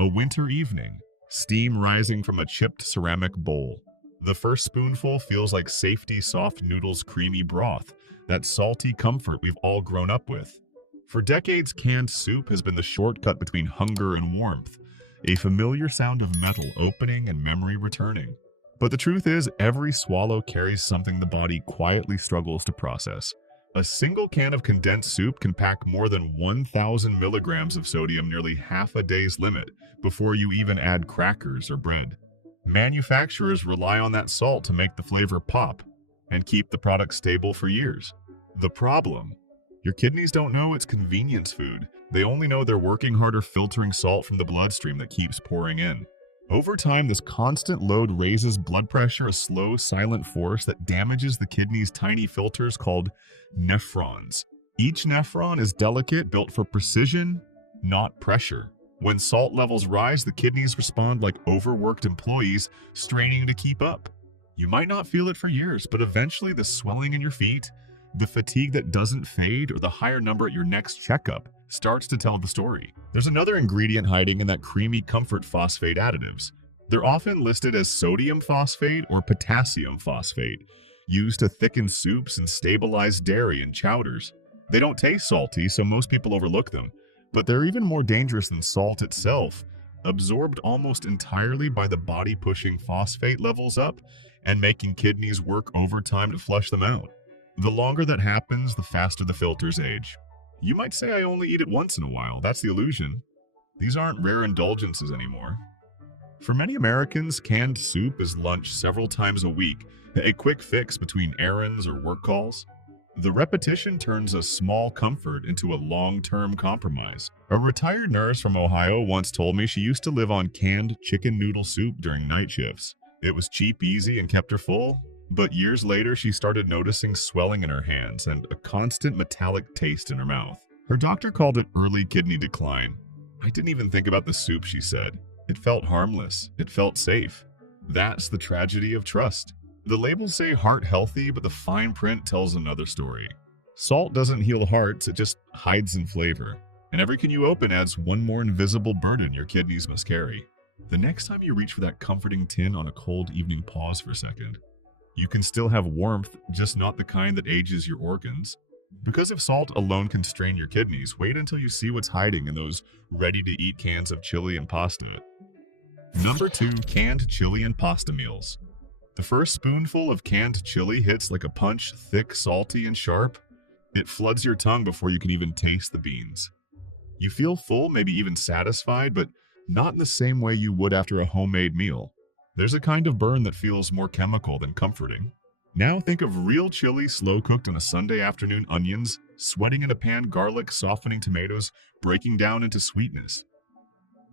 A winter evening, steam rising from a chipped ceramic bowl. The first spoonful feels like safety soft noodles creamy broth, that salty comfort we've all grown up with. For decades, canned soup has been the shortcut between hunger and warmth, a familiar sound of metal opening and memory returning. But the truth is, every swallow carries something the body quietly struggles to process. A single can of condensed soup can pack more than 1,000 milligrams of sodium, nearly half a day's limit, before you even add crackers or bread. Manufacturers rely on that salt to make the flavor pop and keep the product stable for years. The problem? Your kidneys don't know it's convenience food. They only know they're working harder filtering salt from the bloodstream that keeps pouring in. Over time, this constant load raises blood pressure, a slow, silent force that damages the kidney's tiny filters called nephrons. Each nephron is delicate, built for precision, not pressure. When salt levels rise, the kidneys respond like overworked employees, straining to keep up. You might not feel it for years, but eventually the swelling in your feet, the fatigue that doesn't fade, or the higher number at your next checkup starts to tell the story. There's another ingredient hiding in that creamy comfort phosphate additives. They're often listed as sodium phosphate or potassium phosphate, used to thicken soups and stabilize dairy and chowders. They don't taste salty, so most people overlook them, but they're even more dangerous than salt itself, absorbed almost entirely by the body pushing phosphate levels up and making kidneys work overtime to flush them out. The longer that happens, the faster the filters age. You might say I only eat it once in a while. That's the illusion. These aren't rare indulgences anymore. For many Americans, canned soup is lunch several times a week, a quick fix between errands or work calls. The repetition turns a small comfort into a long-term compromise. A retired nurse from Ohio once told me she used to live on canned chicken noodle soup during night shifts. It was cheap, easy, and kept her full. But years later, she started noticing swelling in her hands and a constant metallic taste in her mouth. Her doctor called it early kidney decline. I didn't even think about the soup, she said. It felt harmless. It felt safe. That's the tragedy of trust. The labels say heart healthy, but the fine print tells another story. Salt doesn't heal hearts, it just hides in flavor. And every can you open adds one more invisible burden your kidneys must carry. The next time you reach for that comforting tin on a cold evening, pause for a second. You can still have warmth, just not the kind that ages your organs. Because if salt alone can strain your kidneys, wait until you see what's hiding in those ready-to-eat cans of chili and pasta. Number 2. Canned chili and pasta meals. The first spoonful of canned chili hits like a punch, thick, salty, and sharp. It floods your tongue before you can even taste the beans. You feel full, maybe even satisfied, but not in the same way you would after a homemade meal. There's a kind of burn that feels more chemical than comforting. Now think of real chili slow-cooked on a Sunday afternoon, onions, sweating in a pan, garlic, softening tomatoes, breaking down into sweetness.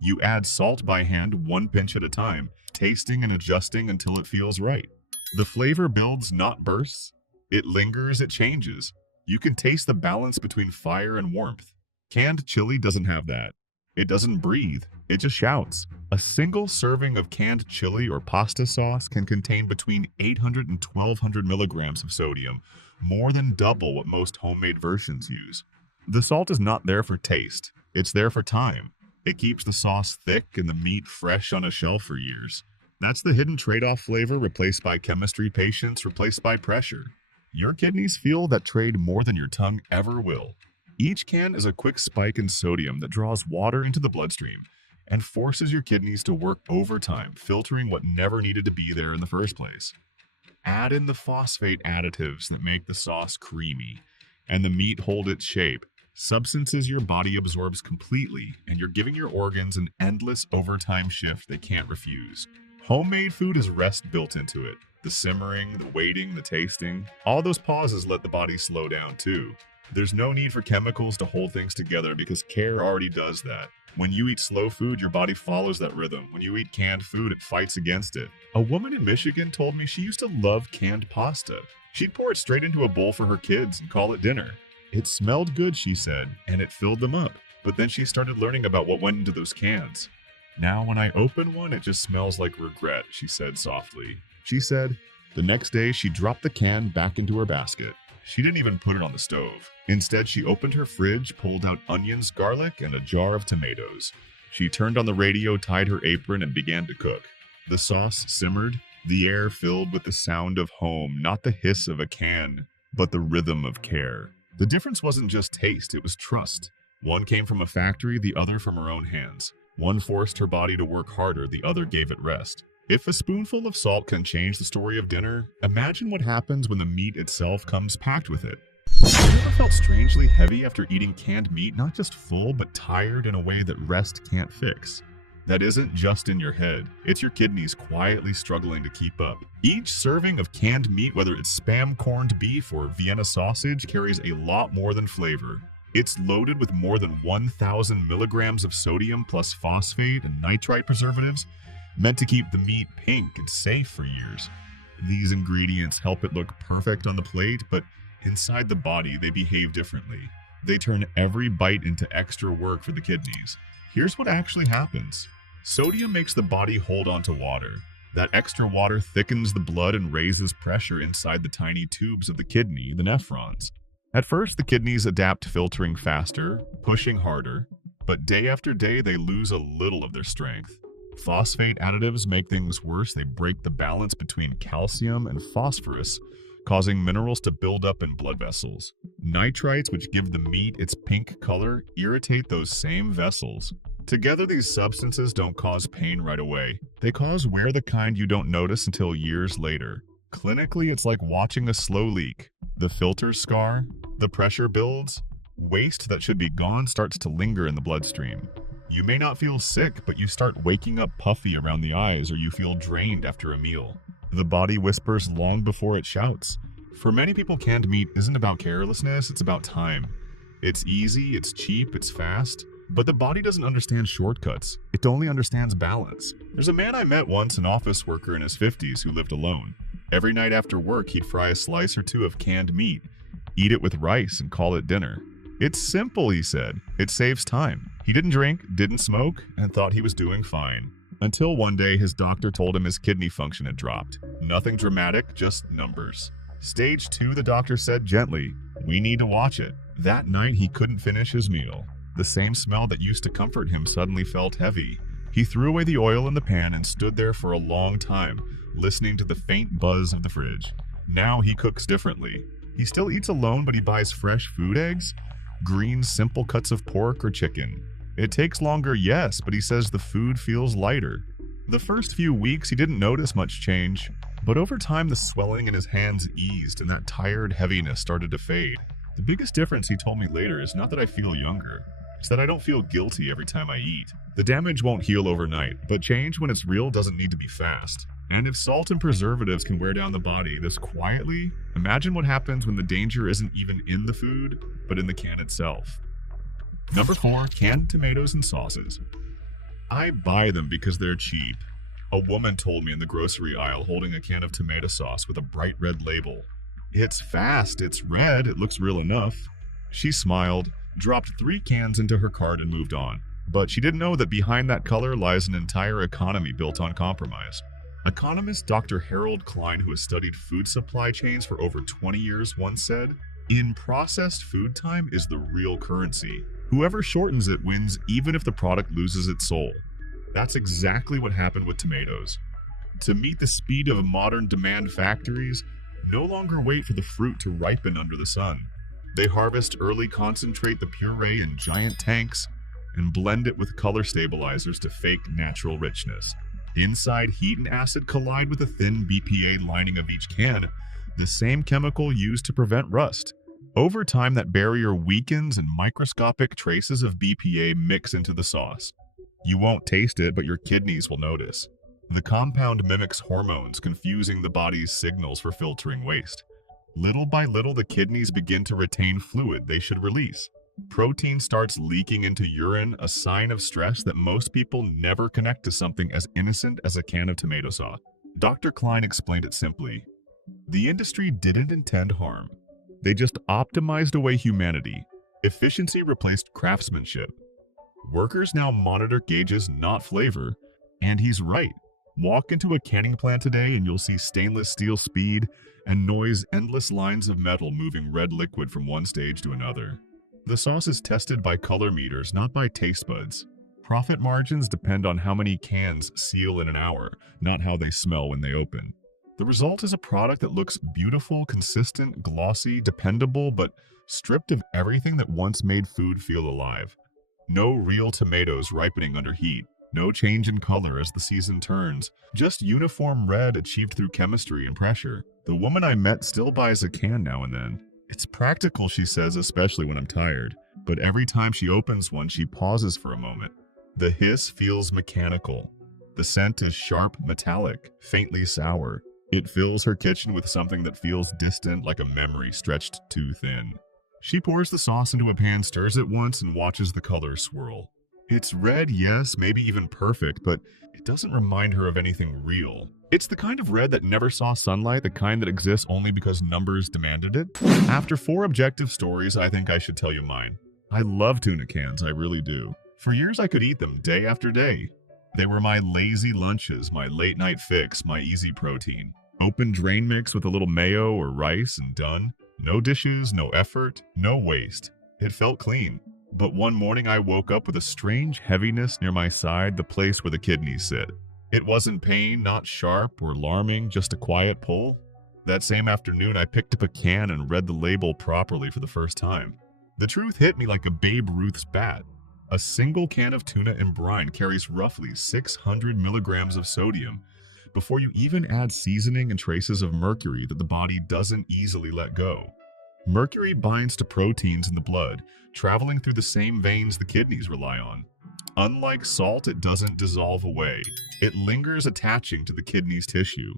You add salt by hand, one pinch at a time, tasting and adjusting until it feels right. The flavor builds, not bursts. It lingers, it changes. You can taste the balance between fire and warmth. Canned chili doesn't have that. It doesn't breathe, it just shouts. A single serving of canned chili or pasta sauce can contain between 800 and 1200 milligrams of sodium, more than double what most homemade versions use. The salt is not there for taste, it's there for time. It keeps the sauce thick and the meat fresh on a shelf for years. That's the hidden trade-off flavor, replaced by chemistry, patience replaced by pressure. Your kidneys feel that trade more than your tongue ever will. Each can is a quick spike in sodium that draws water into the bloodstream and forces your kidneys to work overtime, filtering what never needed to be there in the first place. Add in the phosphate additives that make the sauce creamy and the meat hold its shape, substances your body absorbs completely, and you're giving your organs an endless overtime shift they can't refuse. Homemade food has rest built into it. The simmering, the waiting, the tasting, all those pauses let the body slow down too. There's no need for chemicals to hold things together because care already does that. When you eat slow food, your body follows that rhythm. When you eat canned food, it fights against it. A woman in Michigan told me she used to love canned pasta. She'd pour it straight into a bowl for her kids and call it dinner. It smelled good, she said, and it filled them up. But then she started learning about what went into those cans. Now when I open one, it just smells like regret, she said softly. She said the next day she dropped the can back into her basket. She didn't even put it on the stove. Instead, she opened her fridge, pulled out onions, garlic, and a jar of tomatoes. She turned on the radio, tied her apron, and began to cook. The sauce simmered, the air filled with the sound of home, not the hiss of a can, but the rhythm of care. The difference wasn't just taste, it was trust. One came from a factory, the other from her own hands. One forced her body to work harder, the other gave it rest. If a spoonful of salt can change the story of dinner, imagine what happens when the meat itself comes packed with it. Have you ever felt strangely heavy after eating canned meat, not just full, but tired in a way that rest can't fix? That isn't just in your head, it's your kidneys quietly struggling to keep up. Each serving of canned meat, whether it's Spam corned beef or Vienna sausage, carries a lot more than flavor. It's loaded with more than 1,000 milligrams of sodium plus phosphate and nitrite preservatives, meant to keep the meat pink and safe for years. These ingredients help it look perfect on the plate, but inside the body, they behave differently. They turn every bite into extra work for the kidneys. Here's what actually happens. Sodium makes the body hold on to water. That extra water thickens the blood and raises pressure inside the tiny tubes of the kidney, the nephrons. At first, the kidneys adapt to filtering faster, pushing harder, but day after day, they lose a little of their strength. Phosphate additives make things worse. They break the balance between calcium and phosphorus, causing minerals to build up in blood vessels. Nitrites, which give the meat its pink color, irritate those same vessels. Together, these substances don't cause pain right away. They cause wear, the kind you don't notice until years later. Clinically, it's like watching a slow leak. The filters scar, the pressure builds, waste that should be gone starts to linger in the bloodstream. You may not feel sick, but you start waking up puffy around the eyes, or you feel drained after a meal. The body whispers long before it shouts. For many people, canned meat isn't about carelessness, it's about time. It's easy, it's cheap, it's fast, but the body doesn't understand shortcuts. It only understands balance. There's a man I met once, an office worker in his 50s who lived alone. Every night after work, he'd fry a slice or two of canned meat, eat it with rice, and call it dinner. It's simple, he said. It saves time. He didn't drink, didn't smoke, and thought he was doing fine. Until one day, his doctor told him his kidney function had dropped. Nothing dramatic, just numbers. Stage 2, the doctor said gently. We need to watch it. That night, he couldn't finish his meal. The same smell that used to comfort him suddenly felt heavy. He threw away the oil in the pan and stood there for a long time, listening to the faint buzz of the fridge. Now he cooks differently. He still eats alone, but he buys fresh food eggs, green, simple cuts of pork or chicken. It takes longer, yes, but he says the food feels lighter. The first few weeks, he didn't notice much change, but over time, the swelling in his hands eased and that tired heaviness started to fade. The biggest difference, he told me later, is not that I feel younger. It's that I don't feel guilty every time I eat. The damage won't heal overnight, but change when it's real doesn't need to be fast. And if salt and preservatives can wear down the body this quietly, imagine what happens when the danger isn't even in the food, but in the can itself. Number 4, canned tomatoes and sauces. I buy them because they're cheap. A woman told me in the grocery aisle holding a can of tomato sauce with a bright red label. It's fast, it's red, it looks real enough. She smiled, dropped 3 cans into her cart and moved on. But she didn't know that behind that color lies an entire economy built on compromise. Economist Dr. Harold Klein, who has studied food supply chains for over 20 years, once said, "In processed food, time is the real currency. Whoever shortens it wins, even if the product loses its soul." That's exactly what happened with tomatoes. To meet the speed of modern demand, factories no longer wait for the fruit to ripen under the sun. They harvest early, concentrate the puree in giant tanks, and blend it with color stabilizers to fake natural richness. Inside, heat and acid collide with the thin BPA lining of each can, the same chemical used to prevent rust. Over time, that barrier weakens and microscopic traces of BPA mix into the sauce. You won't taste it, but your kidneys will notice. The compound mimics hormones, confusing the body's signals for filtering waste. Little by little, the kidneys begin to retain fluid they should release. Protein starts leaking into urine, a sign of stress that most people never connect to something as innocent as a can of tomato sauce. Dr. Klein explained it simply. The industry didn't intend harm. They just optimized away humanity. Efficiency replaced craftsmanship. Workers now monitor gauges, not flavor. And he's right. Walk into a canning plant today and you'll see stainless steel speed and noise, endless lines of metal moving red liquid from one stage to another. The sauce is tested by color meters, not by taste buds. Profit margins depend on how many cans seal in an hour, not how they smell when they open. The result is a product that looks beautiful, consistent, glossy, dependable, but stripped of everything that once made food feel alive. No real tomatoes ripening under heat. No change in color as the season turns. Just uniform red achieved through chemistry and pressure. The woman I met still buys a can now and then. It's practical, she says, especially when I'm tired. But every time she opens one, she pauses for a moment. The hiss feels mechanical. The scent is sharp, metallic, faintly sour. It fills her kitchen with something that feels distant, like a memory stretched too thin. She pours the sauce into a pan, stirs it once, and watches the colors swirl. It's red, yes, maybe even perfect, but it doesn't remind her of anything real. It's the kind of red that never saw sunlight, the kind that exists only because numbers demanded it. After 4 objective stories, I think I should tell you mine. I love tuna cans, I really do. For years I could eat them day after day. They were my lazy lunches, my late night fix, my easy protein. Open drain mix with a little mayo or rice and done. No dishes, no effort, no waste. It felt clean. But one morning I woke up with a strange heaviness near my side, the place where the kidneys sit. It wasn't pain, not sharp or alarming, just a quiet pull. That same afternoon I picked up a can and read the label properly for the first time. The truth hit me like a Babe Ruth's bat. A single can of tuna in brine carries roughly 600 milligrams of sodium before you even add seasoning and traces of mercury that the body doesn't easily let go. Mercury binds to proteins in the blood, traveling through the same veins the kidneys rely on. Unlike salt, it doesn't dissolve away. It lingers attaching to the kidney's tissue.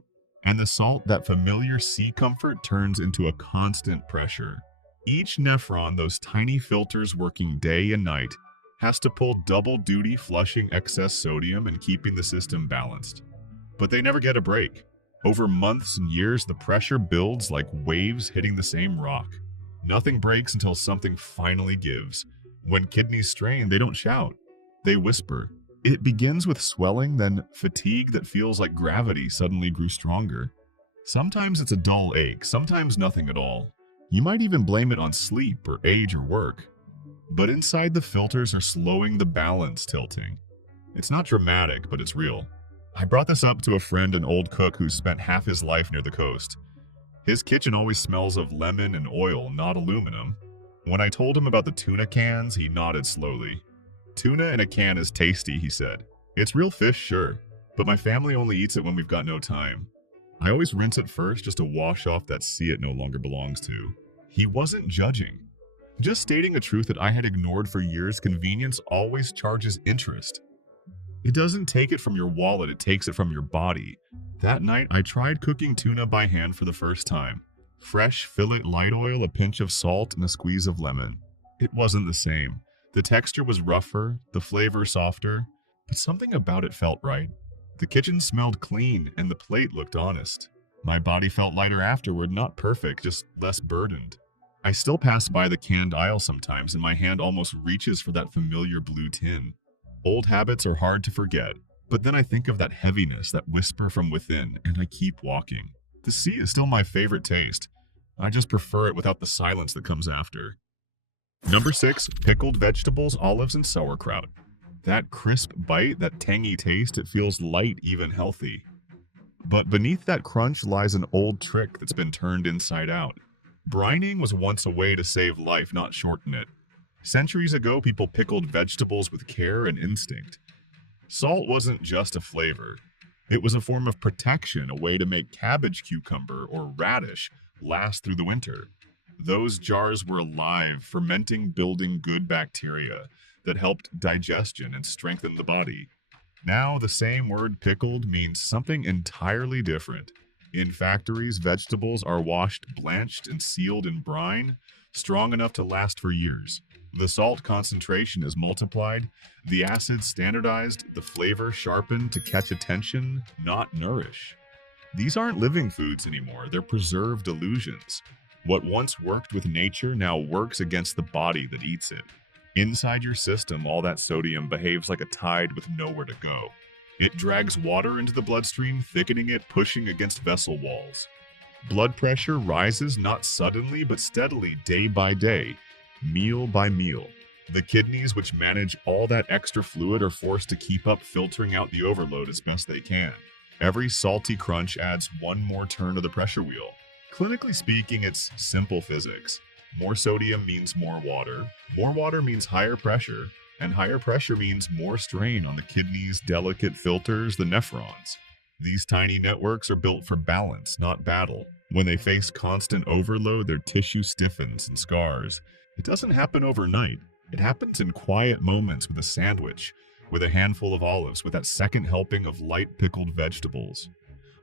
And the salt, that familiar sea comfort, turns into a constant pressure. Each nephron, those tiny filters working day and night, has to pull double duty flushing excess sodium and keeping the system balanced. But they never get a break. Over months and years, the pressure builds like waves hitting the same rock. Nothing breaks until something finally gives. When kidneys strain, they don't shout. They whisper. It begins with swelling, then fatigue that feels like gravity suddenly grew stronger. Sometimes it's a dull ache, sometimes nothing at all. You might even blame it on sleep or age or work. But inside the filters are slowing the balance tilting. It's not dramatic, but it's real. I brought this up to a friend, an old cook who's spent half his life near the coast. His kitchen always smells of lemon and oil, not aluminum. When I told him about the tuna cans, he nodded slowly. Tuna in a can is tasty, he said. It's real fish, sure, but my family only eats it when we've got no time. I always rinse it first just to wash off that sea it no longer belongs to. He wasn't judging, just stating a truth that I had ignored for years. Convenience always charges interest. It doesn't take it from your wallet, it takes it from your body. That night, I tried cooking tuna by hand for the first time. Fresh fillet light oil, a pinch of salt, and a squeeze of lemon. It wasn't the same. The texture was rougher, the flavor softer, but something about it felt right. The kitchen smelled clean, and the plate looked honest. My body felt lighter afterward, not perfect, just less burdened. I still pass by the canned aisle sometimes, and my hand almost reaches for that familiar blue tin. Old habits are hard to forget, but then I think of that heaviness, that whisper from within, and I keep walking. The sea is still my favorite taste. I just prefer it without the silence that comes after. Number 6, pickled vegetables, olives, and sauerkraut. That crisp bite, that tangy taste, it feels light, even healthy. But beneath that crunch lies an old trick that's been turned inside out. Brining was once a way to save life, not shorten it. Centuries ago, people pickled vegetables with care and instinct. Salt wasn't just a flavor. It was a form of protection, a way to make cabbage, cucumber, or radish last through the winter. Those jars were alive, fermenting, building good bacteria that helped digestion and strengthen the body. Now, the same word pickled means something entirely different. In factories, vegetables are washed, blanched, and sealed in brine, strong enough to last for years. The salt concentration is multiplied, the acid standardized, the flavor sharpened to catch attention, not nourish. These aren't living foods anymore, they're preserved illusions. What once worked with nature now works against the body that eats it. Inside your system, all that sodium behaves like a tide with nowhere to go. It drags water into the bloodstream, thickening it, pushing against vessel walls. Blood pressure rises not suddenly but steadily, day by day, meal by meal. The kidneys, which manage all that extra fluid, are forced to keep up filtering out the overload as best they can. Every salty crunch adds one more turn to the pressure wheel. Clinically speaking, it's simple physics. More sodium means more water means higher pressure, and higher pressure means more strain on the kidneys' delicate filters, the nephrons. These tiny networks are built for balance, not battle. When they face constant overload, their tissue stiffens and scars. It doesn't happen overnight. It happens in quiet moments with a sandwich, with a handful of olives, with that second helping of light pickled vegetables.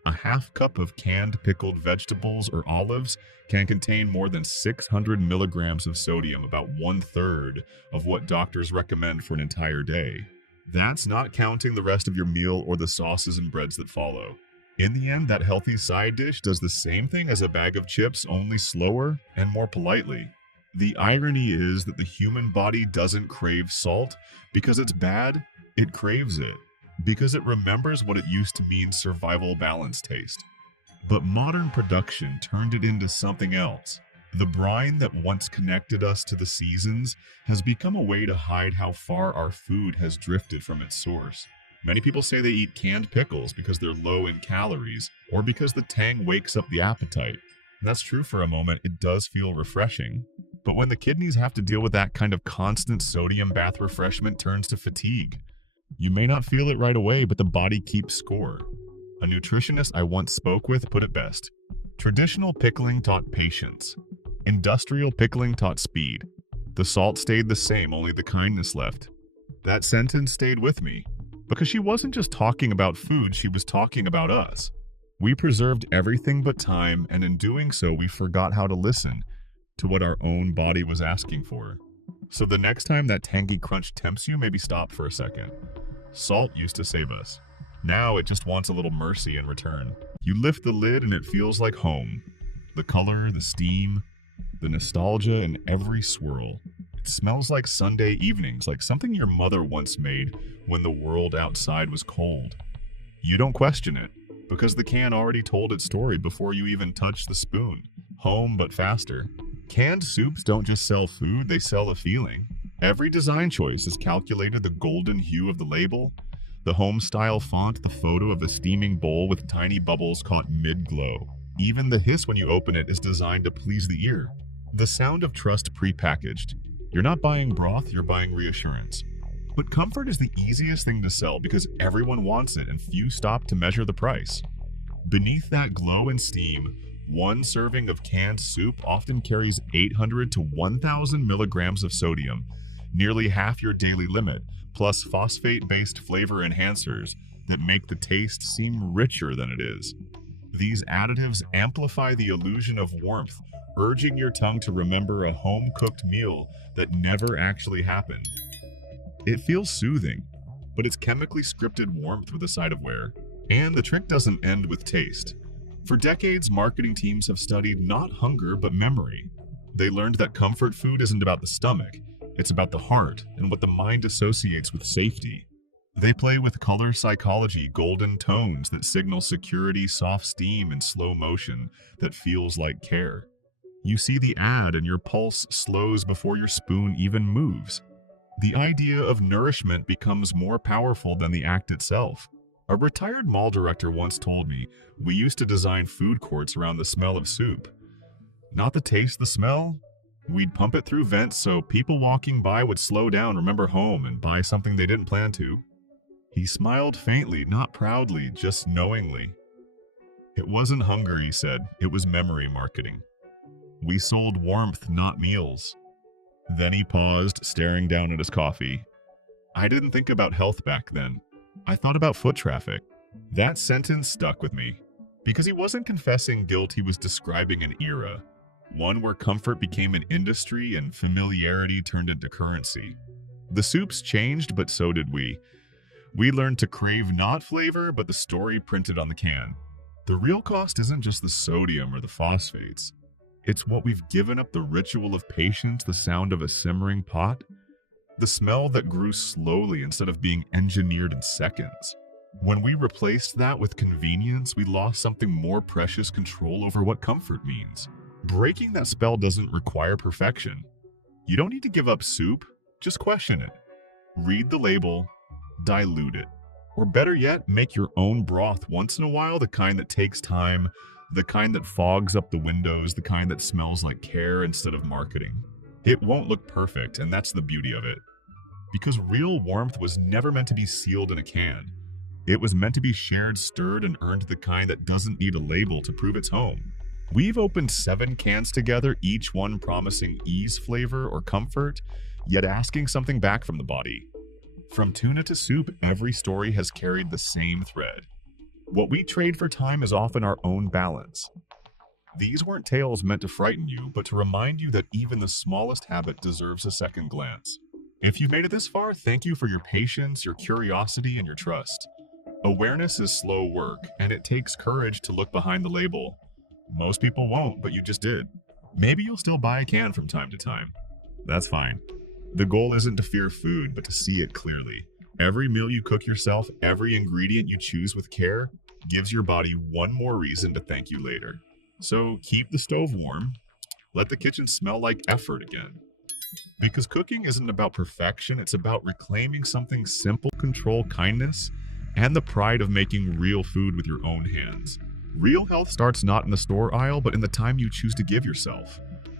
A half cup of canned pickled vegetables or olives can contain more than 600 milligrams of sodium, about 1/3 of what doctors recommend for an entire day. That's not counting the rest of your meal or the sauces and breads that follow. In the end, that healthy side dish does the same thing as a bag of chips, only slower and more politely. The irony is that the human body doesn't crave salt because it's bad, it craves it because it remembers what it used to mean survival balance taste. But modern production turned it into something else. The brine that once connected us to the seasons has become a way to hide how far our food has drifted from its source. Many people say they eat canned pickles because they're low in calories or because the tang wakes up the appetite. And that's true for a moment, it does feel refreshing. But when the kidneys have to deal with that kind of constant sodium bath, refreshment turns to fatigue. You may not feel it right away, but the body keeps score. A nutritionist I once spoke with put it best. Traditional pickling taught patience. Industrial pickling taught speed. The salt stayed the same, only the kindness left. That sentence stayed with me, because she wasn't just talking about food, she was talking about us. We preserved everything but time, and in doing so, we forgot how to listen to what our own body was asking for. So the next time that tangy crunch tempts you, maybe stop for a second. Salt used to save us. Now it just wants a little mercy in return. You lift the lid and it feels like home. The color, the steam, the nostalgia in every swirl. It smells like Sunday evenings, like something your mother once made when the world outside was cold. You don't question it, because the can already told its story before you even touched the spoon. Home, but faster. Canned soups don't just sell food, they sell a feeling. Every design choice has calculated the golden hue of the label, the home-style font, the photo of a steaming bowl with tiny bubbles caught mid-glow. Even the hiss when you open it is designed to please the ear. The sound of trust pre-packaged. You're not buying broth, you're buying reassurance. But comfort is the easiest thing to sell because everyone wants it and few stop to measure the price. Beneath that glow and steam, one serving of canned soup often carries 800 to 1,000 milligrams of sodium, nearly half your daily limit, plus phosphate-based flavor enhancers that make the taste seem richer than it is. These additives amplify the illusion of warmth, urging your tongue to remember a home-cooked meal that never actually happened. It feels soothing, but it's chemically scripted warmth with a side of wear. And the trick doesn't end with taste. For decades, marketing teams have studied not hunger, but memory. They learned that comfort food isn't about the stomach, it's about the heart and what the mind associates with safety. They play with color psychology, golden tones that signal security, soft steam, and slow motion that feels like care. You see the ad and your pulse slows before your spoon even moves. The idea of nourishment becomes more powerful than the act itself. A retired mall director once told me, we used to design food courts around the smell of soup. Not the taste, the smell. We'd pump it through vents so people walking by would slow down, remember home, and buy something they didn't plan to. He smiled faintly, not proudly, just knowingly. It wasn't hunger, he said. It was memory marketing. We sold warmth, not meals. Then he paused, staring down at his coffee. I didn't think about health back then. I thought about foot traffic. That sentence stuck with me. Because he wasn't confessing guilt, he was describing an era. One where comfort became an industry and familiarity turned into currency. The soups changed, but so did we. We learned to crave not flavor, but the story printed on the can. The real cost isn't just the sodium or the phosphates. It's what we've given up: the ritual of patience, the sound of a simmering pot, the smell that grew slowly instead of being engineered in seconds. When we replaced that with convenience, we lost something more precious: control over what comfort means. Breaking that spell doesn't require perfection. You don't need to give up soup. Just question it. Read the label, dilute it. Or better yet, make your own broth once in a while, the kind that takes time, the kind that fogs up the windows, the kind that smells like care instead of marketing. It won't look perfect, and that's the beauty of it. Because real warmth was never meant to be sealed in a can. It was meant to be shared, stirred, and earned, the kind that doesn't need a label to prove its home. We've opened 7 cans together, each one promising ease, flavor, or comfort, yet asking something back from the body. From tuna to soup, every story has carried the same thread. What we trade for time is often our own balance. These weren't tales meant to frighten you, but to remind you that even the smallest habit deserves a second glance. If you've made it this far, thank you for your patience, your curiosity, and your trust. Awareness is slow work, and it takes courage to look behind the label. Most people won't, but you just did. Maybe you'll still buy a can from time to time. That's fine. The goal isn't to fear food, but to see it clearly. Every meal you cook yourself, every ingredient you choose with care, gives your body one more reason to thank you later. So keep the stove warm. Let the kitchen smell like effort again. Because cooking isn't about perfection, it's about reclaiming something simple, control, kindness, and the pride of making real food with your own hands. Real health starts not in the store aisle, but in the time you choose to give yourself.